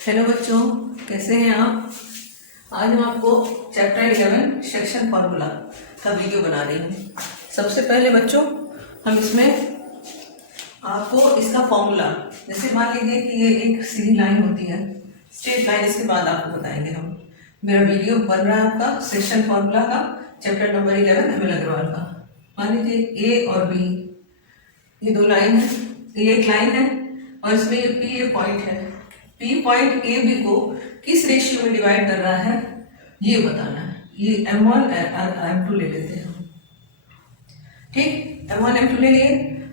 Hello बच्चों, कैसे हैं आप। आज हम आपको चैप्टर 11 सेक्शन फार्मूला का वीडियो बना रही हूँ। सबसे पहले बच्चों हम इसमें आपको इसका फॉर्मूला, जैसे मान लीजिए कि ये एक सीधी लाइन होती है, स्ट्रेट लाइन, इसके बाद आपको बताएंगे हम। मेरा वीडियो बन रहा है आपका सेक्शन फार्मूला का, chapter number 11 M L Agrawal का। मान लीजिए ए और बी, ये दो लाइन है, ये एक लाइन है और इसमें ये पी ए पॉइंट है। पी पॉइंट ए बी को किस रेशियो में डिवाइड कर रहा है ये बताना है। ये M1 M2 ले लेते हैं हम, ठीक। M1 M2 ले लिए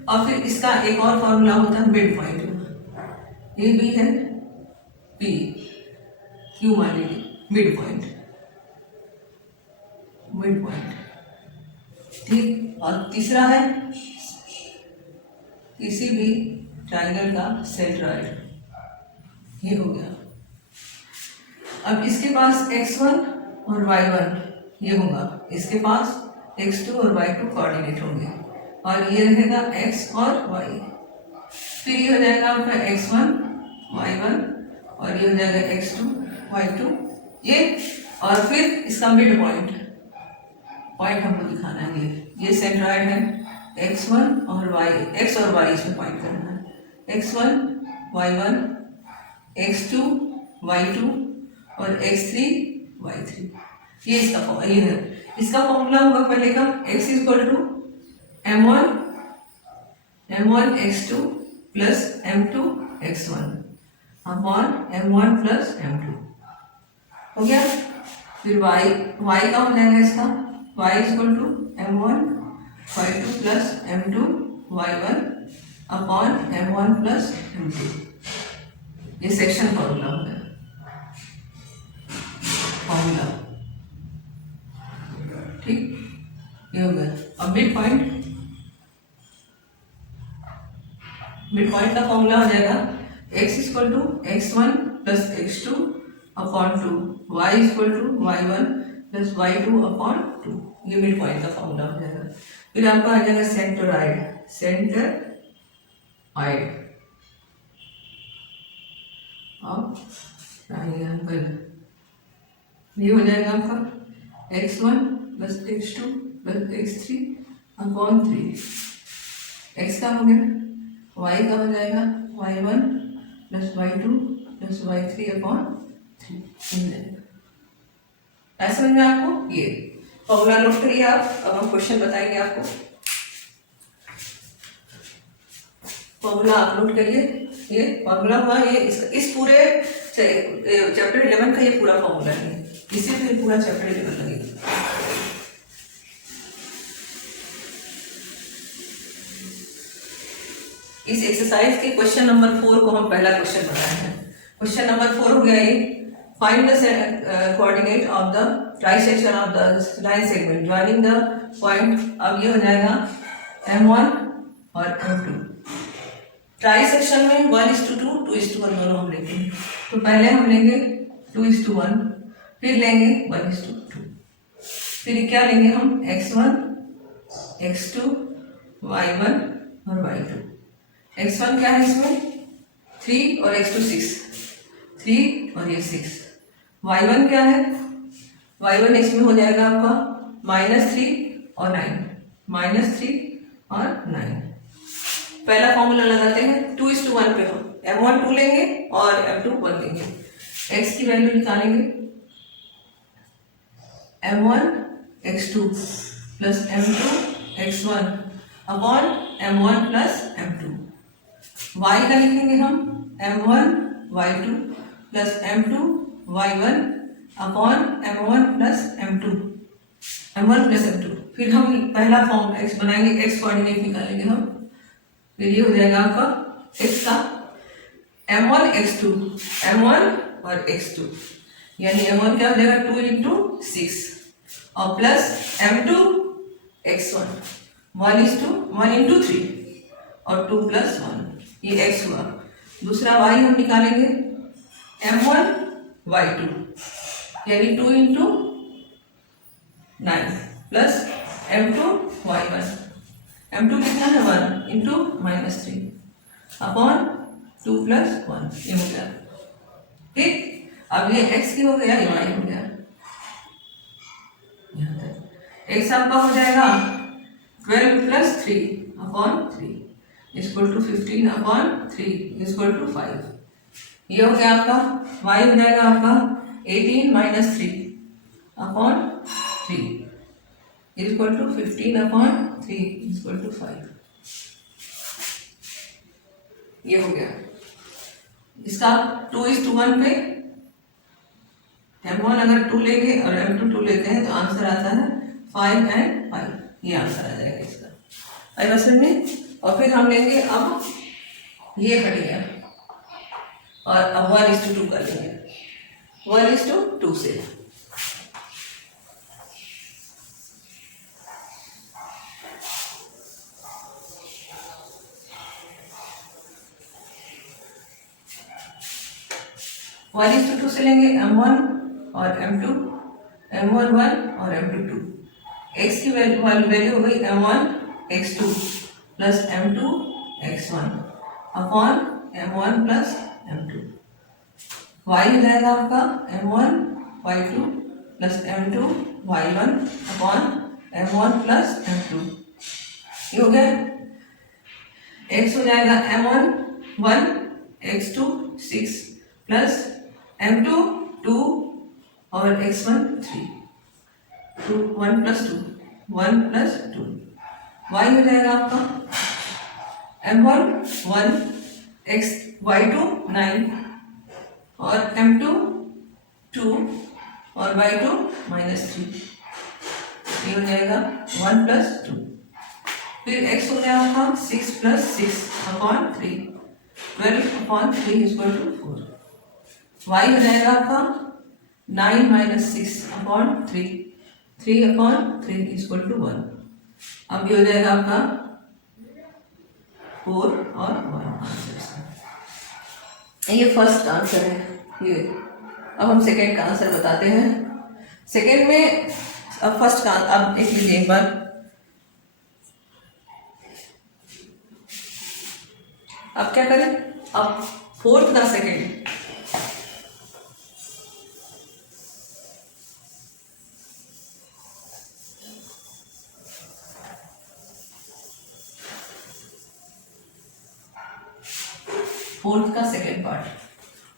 और फिर इसका एक और फॉर्मूला होता है मिड पॉइंट। ए बी है, पी क्यू मान लीजिए मिड पॉइंट, मिड पॉइंट, ठीक। और तीसरा है किसी भी ट्रायंगल का सेंट्रॉइड, ये हो गया। अब इसके पास x1 और y1 ये होगा, इसके पास x2 और y2 कोऑर्डिनेट होंगे और ये रहेगा x और y। फिर ये हो जाएगा आपका x1 y1 और ये हो जाएगा x2 y2 ये। और फिर इसका मिड पॉइंट हमको दिखाना है। ये सेंट्रॉइड है, x1 और y, x और y इसमें पॉइंट करना है। x1 y1 x2 y2 और x3 y3, ये इसका ये है। इसका फॉर्मूला होगा पहले का x equal to m1 x2 plus m2 x1 upon m1 plus m2 हो गया। फिर y का हो जाएगा इसका y equal to m1 y2 plus m2 y1 upon m1 plus m2। ये सेक्शन फॉर्मूला हो गया, फॉर्मूला, ठीक। ये हो गया। अब मिड पॉइंट का फॉर्मूला हो जाएगा x equal to x1 plus x2 upon 2, y equal to y1 plus y2 upon 2। ये मिड पॉइंट का फॉर्मूला हो जाएगा। फिर आपका आ जाएगा सेंटरॉइड अब ट्रायंगल, ये हो जाएगा आपका x1 plus x2 plus x3 upon 3। x का हो गया, y का हो जाएगा y1 plus y2 plus y3 upon 3। ऐसा समझ में आपको। ये फॉर्मूला नोट करिए आप। अब हम क्वेश्चन बताएंगे आपको। फॉर्मूला आप नोट करिए। ये फॉर्मूला हुआ, ये इस पूरे चैप्टर 11 का ये पूरा फॉर्मूला है, इसी से पूरा चैप्टर 11 लगेगा। इस एक्सरसाइज के क्वेश्चन नंबर 4 को हम पहला क्वेश्चन बनाए हैं। क्वेश्चन नंबर 4 हो गया ये, find the coordinate of the trisection of the line segment joining the point. अब ये हो जाएगा m1 और m2। ट्राई सेक्शन में 1:2 2:1 दोनों हम लेंगे। तो पहले हम लेंगे 2:1, फिर लेंगे 1:2, फिर क्या लेंगे हम x1 x2 y1 और y2। x1 क्या है इसमें 3 और x2 6, 3 और ये 6। y1 क्या है, y1 इसमें हो जाएगा आपका -3 और 9, -3 और 9। पहला फॉर्मूला लगाते हैं 2:1 पे। हम m1 2 लेंगे और m2 1 लेंगे। x की वैल्यू निकालेंगे m1 x2 plus m2 x1 upon m1 plus m2। y का लिखेंगे हम m1 y2 plus m2 y1 upon m1 plus m2। फिर हम पहला फॉर्म x बनाएंगे, x कोऑर्डिनेट निकालेंगे हम। फिर ये हो जाएगा आपका x का m1 x2, m1 और x2, यानी m1 क्या हो जाएगा 2 × 6 और प्लस m2 x1 1 × 3 और 2 + 1, ये x हुआ। दूसरा y हम निकालेंगे m1 y2 यानी 2 × 9 प्लस m2 y1। m2 कितना है 1 × -3 अपॉन 2 + 1, ये हो गया। ठीक, अब ये x की हो गया, ये y हो गया। x आपका हो जाएगा 12 plus 3 upon 3 equal to 15 upon 3 equal to 5। ये हो गया आपका। y हो जाएगा आपका 18 minus 3 upon 3 equal to 15 upon 3 equal to 5। ये हो गया। इसका 2:1 पे m1 अगर 2 लेंगे और m2 2 लेते हैं तो आंसर आता है 5 and 5। ये आंसर आ जाएगा इसका। आई बात समझ में। और फिर हम लेंगे, अब ये हट गया और अब 1:2 कर लेंगे, 1:2 से। वन इज टू से लेंगे m1 और m2, m1 1 और m2 2। x की वैल्यू हो गई m1 x2 plus m2 x1 upon m1 plus m2। y हो जाएगा आपका m1 y2 plus m2 y1 upon m1 plus m2। ये हो गया। x हो जाएगा m1 1 x2 6 प्लस m2 2 और x1 3, 2 1 प्लस 2 1 प्लस 2। y हो जाएगा आपका m1 1 x y2 9 और m2 2 और y2 -3। ये हो जाएगा 1 प्लस 2। फिर x हो गया आपका 6 plus 6 upon 3, 12 upon 3 equal to 4। y हो जाएगा आपका 9 minus 6 upon 3, 3 upon 3 equal to 1। अब ये हो जाएगा आपका 4 और 1 आंसर। ये फर्स्ट आंसर है ये। अब हम सेकेंड का आंसर बताते हैं। सेकेंड में अब फर्स्ट का, अब एक लीजिए एक बार, अब क्या करें, अब फोर्थ का सेकेंड। फोर्थ का सेकेंड पार्ट।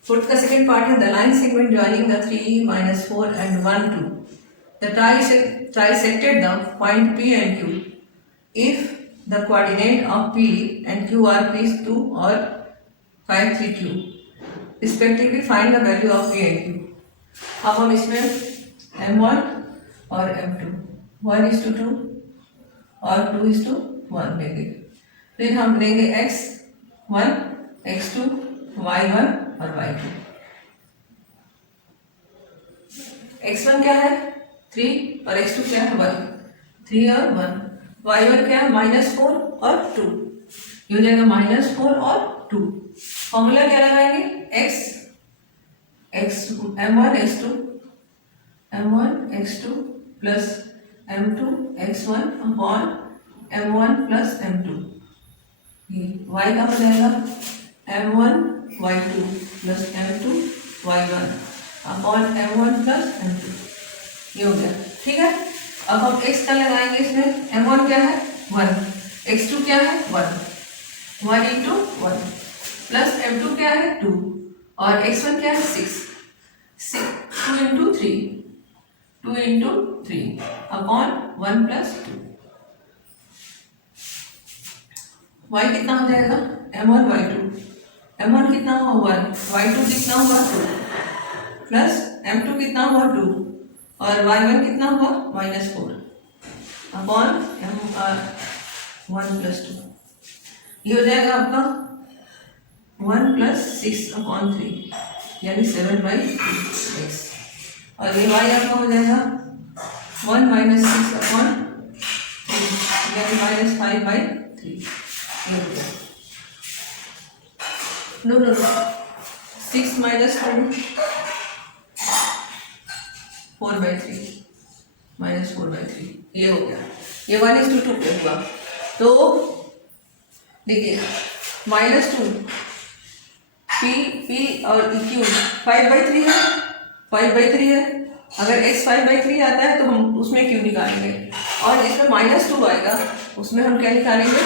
फोर्थ का सेकेंड पार्ट है the line segment joining the 3 - 4 and 1 2 the trisected the point P and Q if the coordinate of P and Q are P2 or 5 3 Q respectively find the value of P and Q। अब हम इसमें m1 और m2 1:2 और 2:1 लेंगे। फिर हम लेंगे x1 x2 y1 और y2। x1 क्या है 3 और x2 क्या है 1, 3 और 1। y1 क्या है -4 और 2, ये हो जाएगा -4 और 2। फॉर्मूला क्या लगाएंगे m1 x2 plus m2 x1 upon m1 plus m2। ये y का हो जाएगा m1 y2 plus m2 y1 upon m1 plus m2। ये हो गया, ठीक है। अब हम x का लगाएंगे इसमें। m1 क्या है 1, x2 क्या है 1, 1 × 1 प्लस m2 क्या है 2 और x1 क्या है 6, 2 × 3, 2 × 3 अपॉन 1 प्लस 2। y कितना हो जाएगा m1 y2, m1 कितना हुआ 1, y2 कितना हुआ 2 प्लस m2 कितना हुआ 2 और y1 कितना हुआ -4 अपॉन m1 प्लस 2। ये हो जाएगा आपका 1 प्लस 6 अपॉन 3 यानी 7/3x। और ये y आपका हो जाएगा 1 - 6 अपॉन 3 यानी -5/3। No 6 - 2 4/3 -4/3। ये हो गया, ये 1:2 पे हुआ। तो देखिए -2 P पी और क्यू 5/3 है, 5/3 है। अगर x 5/3 आता है तो हम उसमें क्यू निकालेंगे, और इसमें -2 आएगा, उसमें हम क्या निकालेंगे,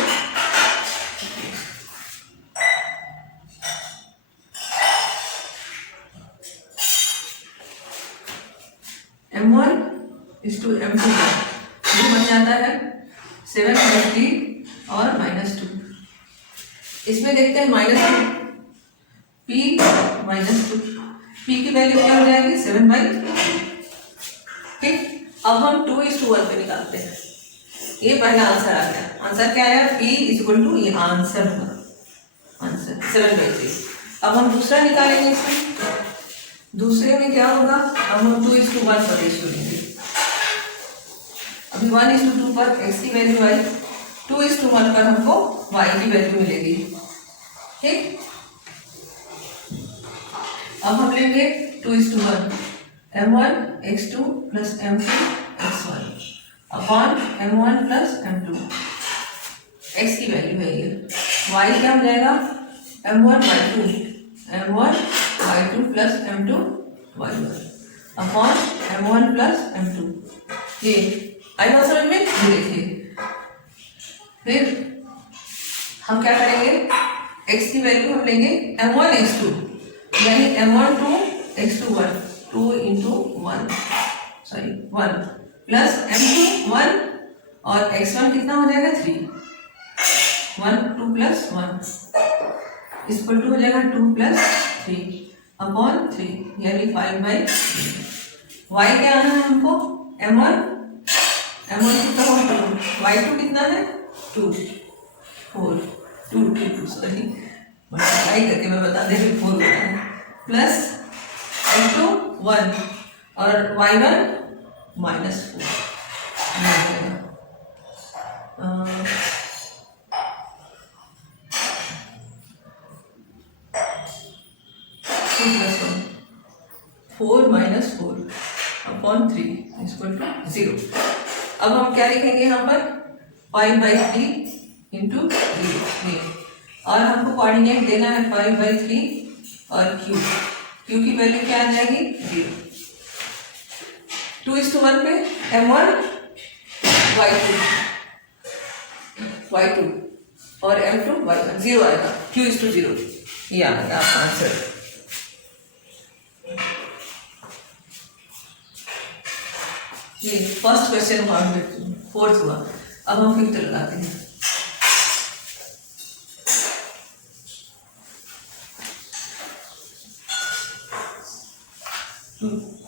m1:m2 ये बन जाता है 7/3 और -2। इसमें देखते हैं -2 p -2 p की वैल्यू क्या हो जाएगी 7/3। ठीक, अब हम 2:1 पे निकालते हैं। ये पहला आंसर आ गया। आंसर क्या आया, p = ये आंसर होगा, आंसर 7/3। अब हम दूसरा निकालेंगे। इसमें दूसरे में क्या होगा, अब हम 2:1 पर रेशियो लेंगे। अभी 1:2 पर x की वैल्यू आई, 2:1 पर हमको y की वैल्यू मिलेगी। ठीक, अब हम लेंगे 2:1 m1x2 + m2x1 upon m1 + m2। x की वैल्यू है ये, y क्या हो जाएगा m1/2 + m2y1 upon m1 + m2। ये आई बात समझ में, ये देखिए। फिर हम क्या करेंगे, x की वैल्यू हम लेंगे m1x2 यानी m1 to x2 1 2 into 1 plus m2 1 और x1 कितना हो जाएगा 3 1 2 + 1 इक्वल टू हो जाएगा 2 + 3 अपॉन 3 यानी 5/3। y क्या आना है हमको, m1 कितना हो 2, y2 कितना है 2 4 2 सॉरी मल्टीप्लाई करके मैं बता दे 4 प्लस m2 1 और y1 -4 4 - 4 अपॉन 3 = 0। अब हम क्या लिखेंगे यहाँ पर 5/3 × 0 और हमको कोऑर्डिनेट देना है 5/3 और क्यू की वैल्यू क्या आ जाएगी 0। 2:1 पे m1 y2 और m2 y1 0 आएगा, q/0 ये आ गया आपका आंसर। ये फर्स्ट क्वेश्चन हुआ, फोर्थ हुआ। अब हम फिफ्थ लगाते हैं।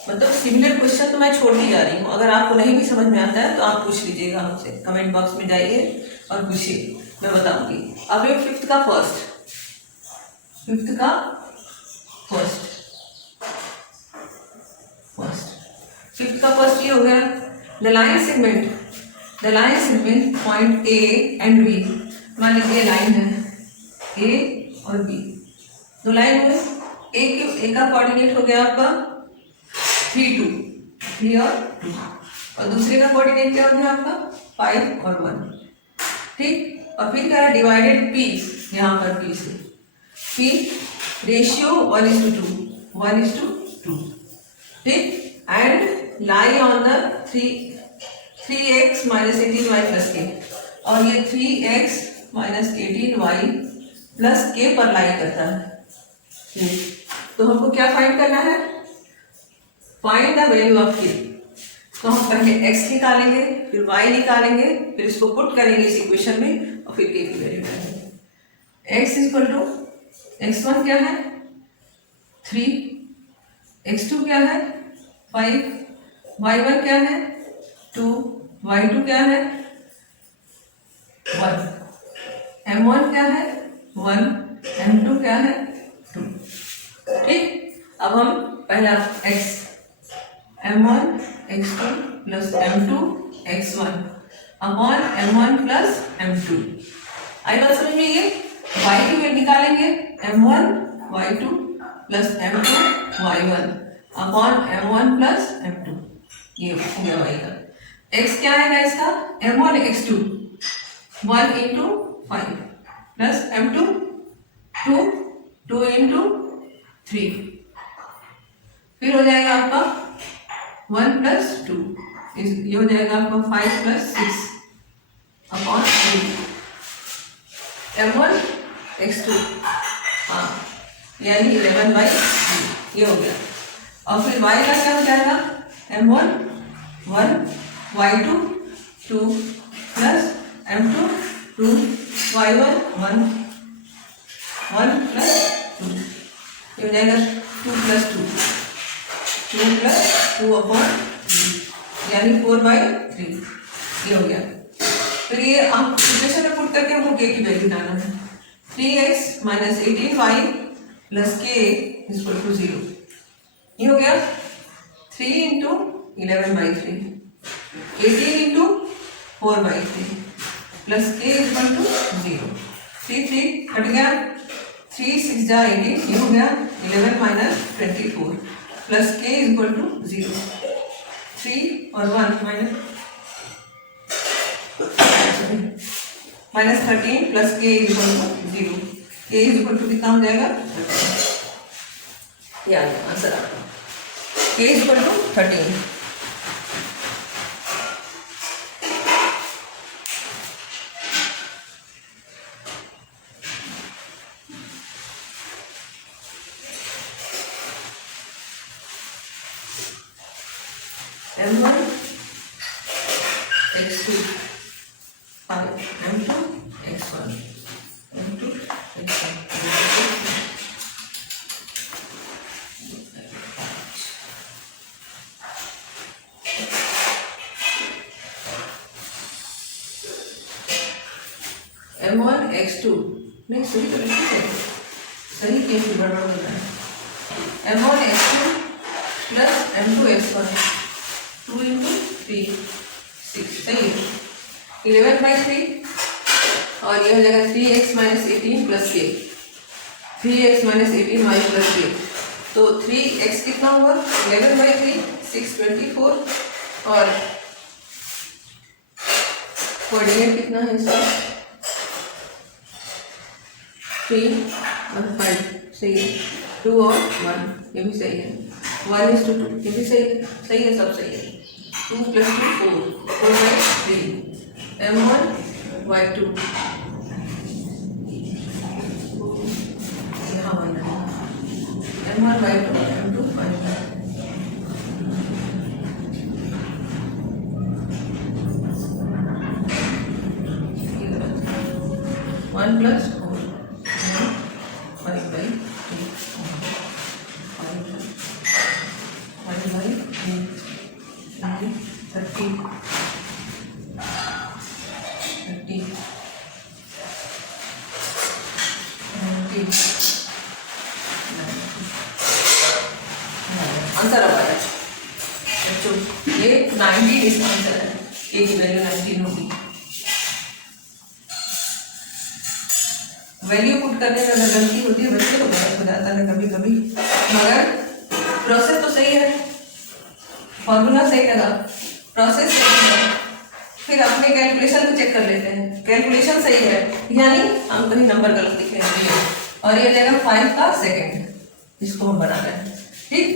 मतलब सिमिलर क्वेश्चन तो मैं छोड़ती जा रही हूँ, अगर आपको नहीं भी समझ में आता है तो आप पूछ लीजिएगा हमसे, कमेंट बॉक्स में जाइए और पूछिए, मैं बताऊंगी। अब ये फिफ्थ का फर्स्ट ये हो गया, the line segment point A and B. मान लीजिए लाइन है ए और बी, दो लाइन हुए। ए का कोऑर्डिनेट हो गया आपका 3 और 2 और दूसरे का कोऑर्डिनेट क्या हो गया आपका 5 और 1। ठीक, और फिर क्या है डिवाइडेड पी, यहाँ पर पी से पी रेशियो 1:2 ठीक, and lie on the 3x - 18y + k, और ये 3x - 18y + k पर लाई करता है। तो हमको क्या फाइंड करना है, find the value of k। तो हम पहले x निकालेंगे, फिर y निकालेंगे, फिर इसको पुट करेंगे इस इक्वेशन में और फिर k की वैल्यू निकालेंगे। x x1 क्या है 3, x2 क्या है 5, y1 क्या है 2, y2 क्या है 1, m1 क्या है 1, m2 क्या है 2। ठीक, अब हम पहला x m1 x2 + m2 x1 upon m1 + m2। आई बात समझ में, ये y की वैल्यू निकालेंगे m1 y2 + m2 y1 upon m1 + m2। ये हो गया y का। x क्या है इसका m1 x2 1 × 5 + m2 2 × 3, फिर हो जाएगा आपका 1 प्लस 2, ये हो जाएगा आपका 5 प्लस 6 अपॉन 3, m1 x2, हाँ यानी 11/3, ये हो गया। और फिर y का क्या हो जाएगा, m1 1, y2 2 plus m2 2, y1 1 plus 2, ये हो जाएगा 2 प्लस 2 अपॉन 3, यानी 4/3, ये हो गया। फिर ये आप इक्वेशन में पुट करके हमको k की वैल्यू डालना है, 3x minus 18y plus k equal to 0, ये हो गया 3 into 11/3, 18 into 4/3 plus k equal to 0, 3 हट गया, 3 6 जा 18, ये हो गया 11 minus 24 plus k equal to 0, 3 और 1 minus 13 plus k equal to 0, k equal to कितना हो जाएगा, ये आंसर आपका k equal to 13। m1 x2 5, m2 x1 m2 x1 m1 x2, नहीं सही तो लिखी है, सही केस गड़बड़ हो रहा है, m1 x2 plus m2 x1 2 into 3 6, सही है, 11/3 और यह हो जाएगा 3x minus 18 plus k, 3x minus 18y plus k, तो 3x कितना होगा 11/3, 6 24 और कोऑर्डिनेट कितना है इसका 3 और 5, सही है, 2 और 1, ये भी सही है, 1:2, ये भी सही है, सब सही है, 2 प्लस 2 4/3, m1 y2 यहाँ बना m1 y2 m2 y2 1 plus 4 5/3 30 answer आ गया बच्चों, ये 19 इसका आंसर है, k की वैल्यू 19 होगी। वैल्यू पुट करने में अगर गलती होती है बच्चे तो गलत हो जाता है कभी कभी, मगर प्रोसेस तो सही है, फॉर्मूला सही लगा, प्रोसेस सही है, फिर अपने कैलकुलेशन को चेक कर लेते हैं, कैलकुलेशन सही है यानी हम कहीं नंबर गलत लिखे हैं, और ये जाएगा 5 का सेकंड, इसको हम बना रहे हैं, ठीक।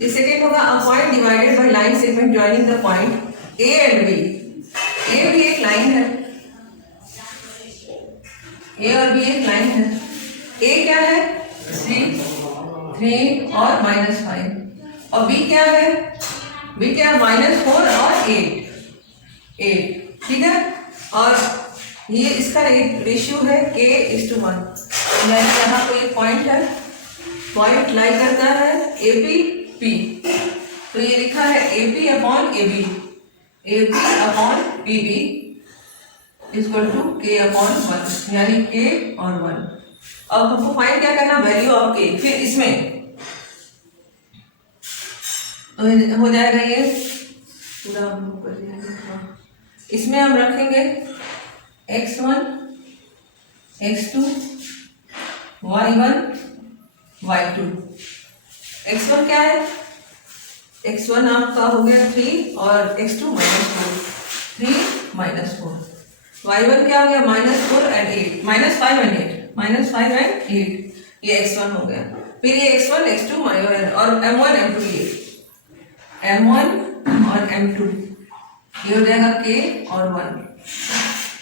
ये सेकंड होगा a point divided by line segment joining the point A and B, A भी एक लाइन है, ए और बी एक लाइन है, ए क्या है 3 और -5, और बी क्या है, बी क्या है -4 और 8, ठीक है, और ये इसका रेशियो है k:1, यानी यहाँ कोई पॉइंट है, पॉइंट लाई करता है AP P, तो ये लिखा है AP upon AB, AP upon PB equal to k upon 1, यानी k और 1। अब हमको फाइंड क्या करना, वैल्यू ऑफ k, फिर इसमें हो जाएगा ये पूरा हम कर देंगे, इसमें हम रखेंगे x1 x2 y1 y2, x1 क्या है, x1 आपका हो गया 3 और x2 -4, 3 -4, y1 क्या हो गया -4 and 8, -5 and 8, -5 and 8, ये x1 हो गया। फिर ये x1 x2 और m1 m2 ये m1 और m2 ये हो जाएगा k और 1।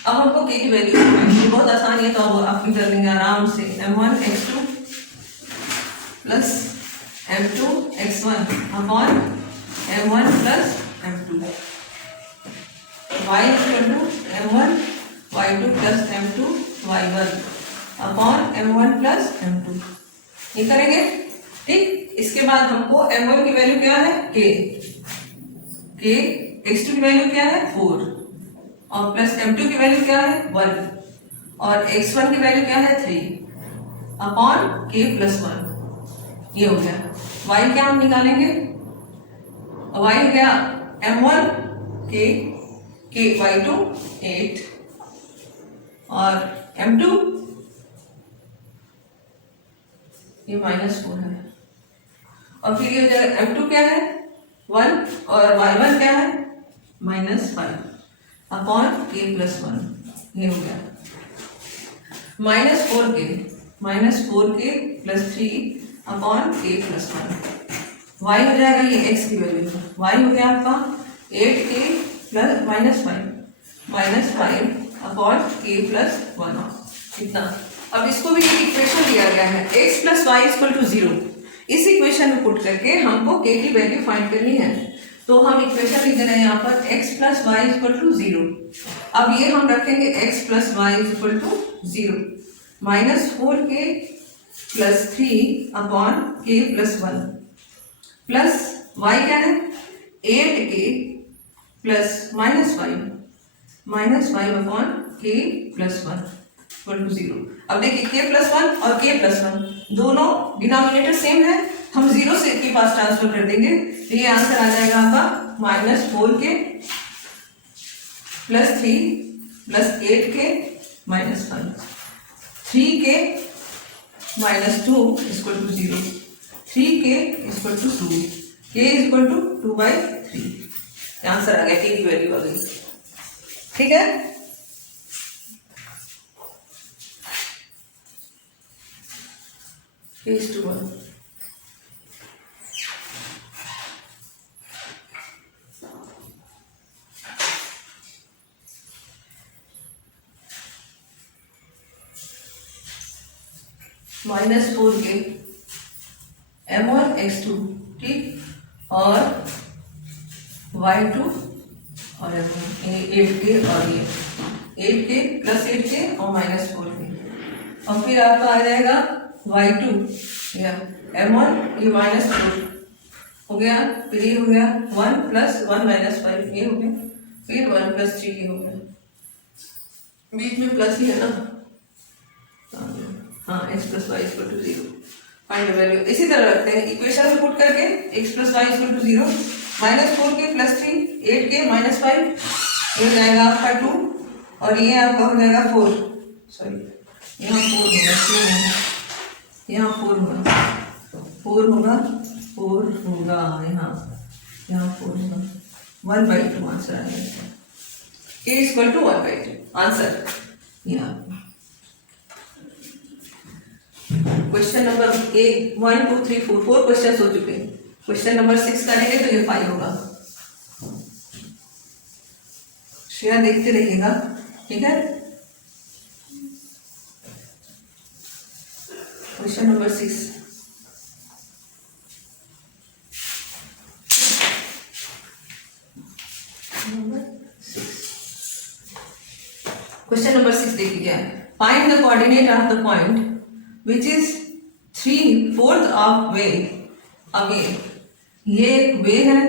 अब हमको k की वैल्यू बहुत आसान है, तो अब आप कर लेंगे आराम से m1 x2 plus m2 x1 upon m1 plus m2 y equal to m1 y2 plus m2 y1 upon m1 plus m2। ये करेंगे ठीक। इसके बाद हमको m1 की वैल्यू क्या है k x2 की वैल्यू क्या है 4 और प्लस m2 की वैल्यू क्या है 1 और x1 की वैल्यू क्या है 3 अपॉन k प्लस 1। ये हो गया। y क्या हम निकालेंगे, y हो गया m1 k y2 8 और m2 ये -4 है और फिर ये हो जाएगा m2 क्या है 1 और y1 क्या है -5 अपॉन k प्लस 1। ये हो गया -4k plus 3 upon k plus 1। y हो जाएगा ये x की वैल्यू, y हो गया आपका 8k plus -5 upon k plus 1 इतना। अब इसको भी एक इक्वेशन दिया गया है x plus y equal to 0। इस इक्वेशन में पुट करके हमको k की वैल्यू फाइंड करनी है, तो हम इक्वेशन लिख दे रहे हैं यहाँ पर x plus y equal to 0। अब ये हम रखेंगे x plus y equal to 0 -4k plus 3 upon k plus 1 plus y क्या है 8k plus -5 upon k plus 1 equal to 0। अब देखिए k प्लस 1 और k प्लस 1 दोनों डिनोमिनेटर सेम है, हम 0 से के पास ट्रांसफर कर देंगे तो ये आंसर आ जाएगा आपका -4k plus 3 plus 8k minus 1 3k minus 2 equal to 0 3k equal to 2 k equal to 2/3। Answer आ गया, k की वैल्यू आ गई। ठीक है, is to 1। -4k m1 x2 ठीक और y2 और m1 8k और ये 8k प्लस 8k और -4k और फिर आपका आ जाएगा y2 या m1 ये -4 हो गया, फिर ये हो गया 1 प्लस 1 माइनस 5 ये हो गया, फिर 1 प्लस 3 ये हो गया, बीच में प्लस ही है ना, हाँ x plus y equal to 0। Find value इसी तरह रखते हैं, इक्वेशन में पुट करके x plus y equal to 0 -4k plus 3 8k minus 5 ये हो जाएगा आपका 2 और ये आपका हो जाएगा 4 सॉरी यहाँ 4 होगा, यहाँ 4 होगा 4 होगा 4 होगा यहाँ 4 होगा 1/2 आंसर आ जाएगा, k इक्वल टू 1/2 आंसर। यहाँ क्वेश्चन नंबर 1 2 3 4 क्वेश्चन हो चुके हैं, क्वेश्चन नंबर 6 करेंगे तो ये 5 होगा। शेयर देखते रहिएगा, ठीक है। क्वेश्चन नंबर 6 क्वेश्चन नंबर 6 देखिए, find the coordinate of the point which is 3/4 of way away. ये एक वे है,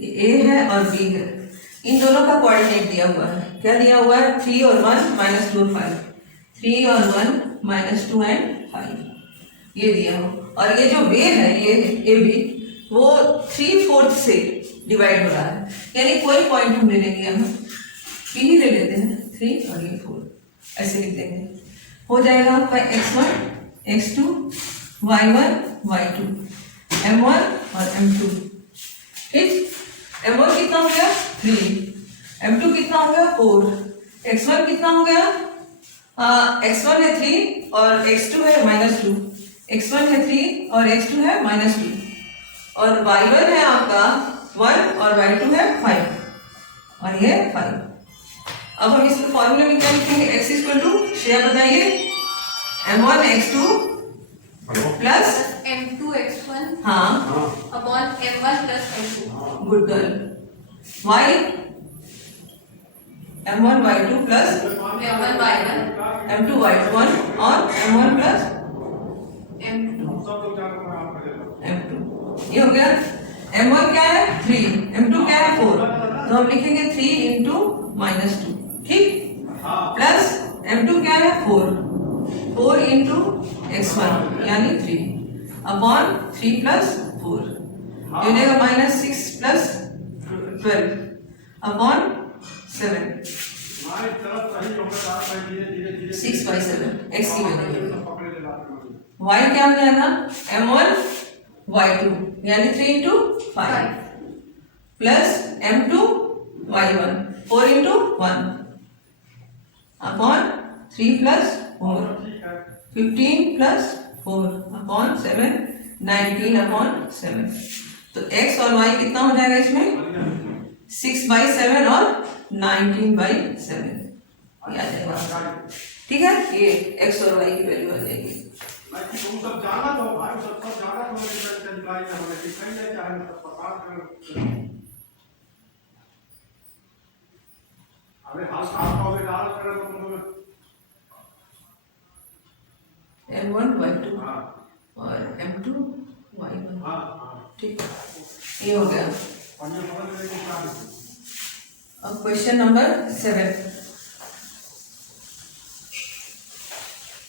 ए है और बी है, इन दोनों का कोऑर्डिनेट दिया हुआ है। क्या दिया हुआ है? 3 और 1 -2 और 5, 3 और 1 -2 एंड 5 ये दिया हो, और ये जो वे है ये ए बी वो 3/4 से डिवाइड हो रहा है, यानी कोई पॉइंट हम ले लेंगे, हम पी ही ले लेते हैं 3 और ये 4 ऐसे लिख देंगे, हो जाएगा आपका x1 x2 y1 y2 m1 और m2। ठीक, m1 कितना हो गया 3, m2 कितना हो गया 4, x1 कितना हो गया x1 है 3 और x2 है -2, x1 है 3 और x2 है -2 और y1 है आपका 1 और y2 है 5 और ये 5। अब हम इसके फॉर्मूले में क्या लिखेंगे, x इक्वल टू, श्रेया बताइए, m1 x2 plus m2 x1 हाँ upon m1 plus m2। Good girl. y m1 y2 plus m1 y1 m2 y1 और m1 प्लस m2 m2। ये हो गया। m1 क्या है 3, m2 क्या है 4, तो हम लिखेंगे 3 इंटू -2, ठीक, प्लस m2 क्या है 4 इंटू x1 यानी 3 अपॉन 3 प्लस 4 ये हो जाएगा -6 प्लस 12 अपॉन 7 6/7 x की वैल्यू। y क्या हो जाएगा m1 y2 यानी 3 into 5 plus m2 y1 4 into 1 upon 3 plus 4 15 plus 4 upon 7 19 upon 7। तो x और y कितना हो जाएगा इसमें 6/7 और 19/7 ये आ जाएगा, ठीक है। ये x और y की वैल्यू आ जाएगी। तुम सब जाना तो भाई सब जाना तो मेरे निकाल के हमें दिखाई नहीं चाहे तो पता कर अबे हाल साफ हो गए डाल कर तुम m1 y2 हां और m2 y1, हां ठीक, ये हो गया। पंजे पकड़ लेके काम। अब क्वेश्चन नंबर 7,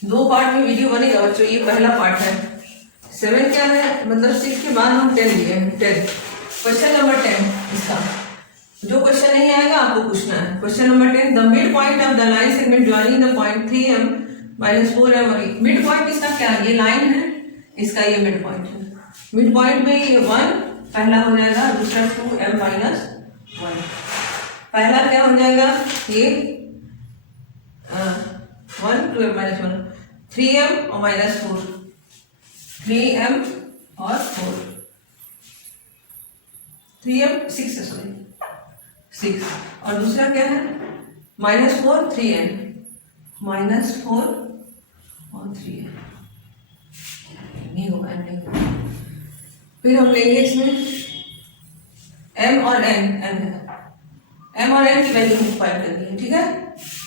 2 पार्ट में वीडियो बनेगा बच्चों, ये पहला पार्ट है। 7 क्या है, मतलब 6 के बाद हम 10 लिए हैं, 10। क्वेश्चन नंबर 10 इसका जो क्वेश्चन नहीं आएगा आपको पूछना है। Question number 10, the mid point of the line segment joining the point 3m -4m और मिड पॉइंट इसका क्या है, ये लाइन है, इसका ये मिड पॉइंट है। मिड पॉइंट में ये 1 पहला हो जाएगा, दूसरा 2m -1। पहला क्या हो जाएगा, ये 1 2m -1 3m और -4 3m और 4 3m 6 है, सॉरी 6 और दूसरा क्या है -4 3n -4 और 3n नहीं होगा, नहीं होगा। फिर हम लेंगे इसमें m और n m और n की वैल्यू फाइंड करनी है, ठीक है।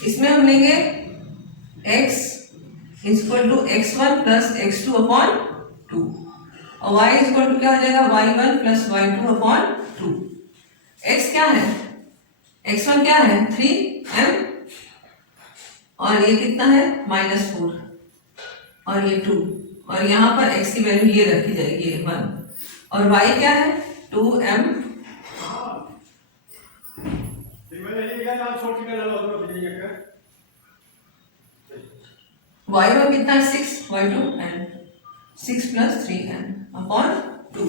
इसमें हम लेंगे x equal to x1 plus x2 upon 2 और y इक्वल टू क्या हो जाएगा y1 plus y2 upon 2। x क्या है, x1 क्या है 3m और ये कितना है -4 और ये 2 और यहाँ पर x की वैल्यू ये रखी जाएगी 1 और y क्या है 2m y1 कितना है 6 y2 n 6 plus 3n upon 2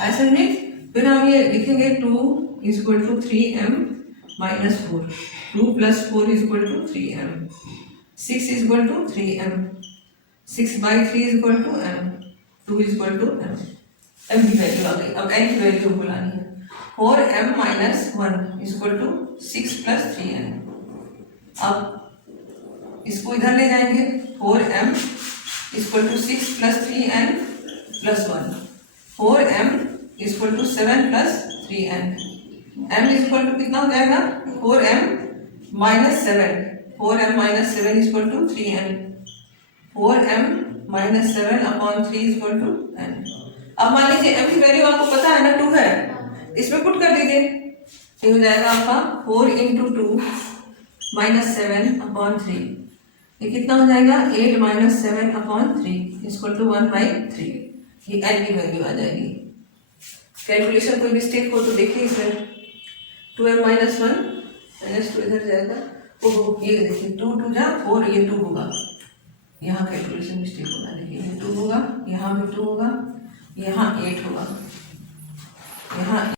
ऐसे नहीं। फिर हम ये लिखेंगे 2 equal to 3m -4 2 plus 4 equal to 3m 6 equal to 3m 6/3 equal to m 2 equal to m। m की वैल्यू आ गई। अब n की वैल्यू बुलानी है 4m -1 equal to 6 plus 3n। अब इसको इधर ले जाएंगे 4m equal to 6 plus 3n plus 1 4m equal to 7 plus 3n m equal to कितना हो जाएगा 4m -7 4m -7 equal to 3n 4m -7 upon 3 equal to n। अब मान लीजिए m की वैल्यू आपको पता है ना 2 है, इसमें पुट कर दीजिए, ये हो जाएगा आपका 4 इंटू 2 -7 अपॉन 3, ये कितना हो जाएगा 8 -7 अपॉन 3 इक्वल टू 1/3। ये n की वैल्यू आ जाएगी। कैलकुलेशन कोई मिस्टेक हो तो देखिए इसमें 2m -1 -2 इधर जाएगा, ओहो ये देखिए 2 2 जा 4 ये 2 होगा, यहाँ कैलकुलेशन मिस्टेक होगा, देखिए ये 2 होगा, यहाँ भी 2 होगा, यहाँ 8 होगा, यहाँ